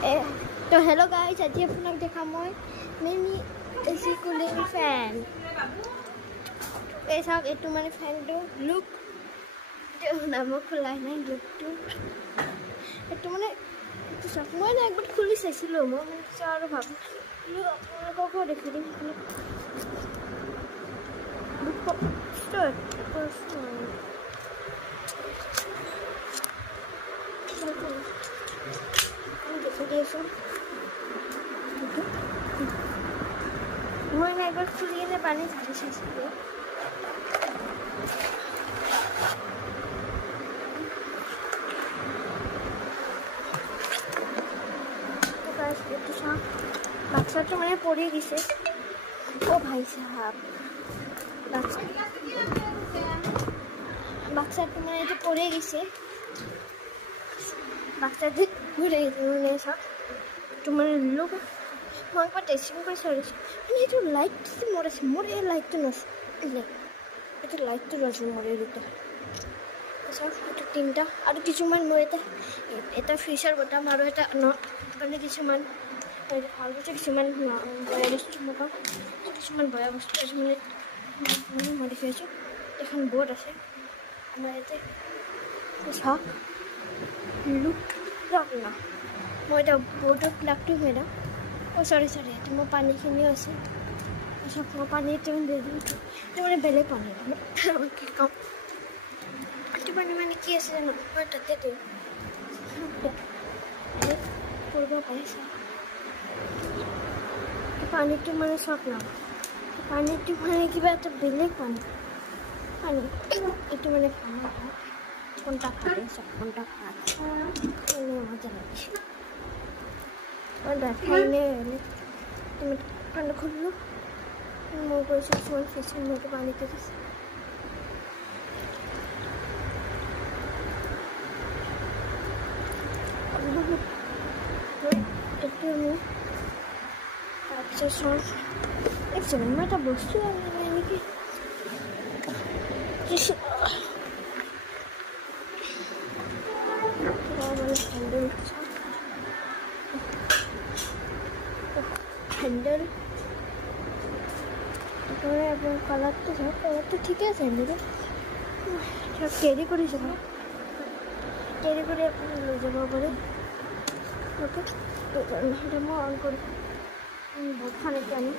तो hello guys, आज आपको देखा मैं मिनी एसी कूलिंग फैन ऐसा एटू माने फैन दो लुक जो नाम खुला है लुक तो एटू माने तो सब मैं एक बार खुली চাইছিলো মই চাৰ ভাবি লুক আপোনালোকক দেখি দিম লুক স্টার্ট मैं एक बार खुलिए ने पानी झाड़ी छाछिलो तो गाइस ये तो सा बक्सा तो मैंने पड़ी गई ओ भाई साहब बक्सा तो मैंने तो पड़ी गई बक्सा जी घूरे मैंने सब तो मैंने लोग मैं एक बार टेस्टिंग कर सॉरी मैंने जो लाइट से मोरे लाइट तो नस नहीं ये तो लाइट तो नस मोरे रुता अच्छा तो तीनटा और किछुमान मैं এটা ফিচার বটাম আর এটা মানে কিছুমান আর কিছুমান বয়া বস্তু মকা কিছুমান বয়া বস্তু মানে মডিফাইছো এখন বোর্ড আছে আমার এতে সব লুক রাখনা मैं এটা বোর্ডত লাগটো মেডাম ओ सॉरी तो मैं पानी खिनी আছে अच्छा मैं पानी तो दे दूँ तो मैंने बेले पानी कि कम तो पानी मैंने की ऐसे जाना मैं तते दे पूरा पैसा पानी तो मैंने शौक ना पानी तो मैंने की बात बेले पानी तो मैंने खाना कौनटा खा सब कौनटा खा मजा लगे और बैठाने तो मैं ठंड खुल लो मैं कोई सोच फिश में तो पानी के अच्छा सॉस एक सेकंड में तो बस्तु यानी कि हैंडल कलर तो ठीक है हैंडल सब कैरी कर कैरी कर ले যাব পারে ওকে তো এটা মই অন করি বহুত খানে জানি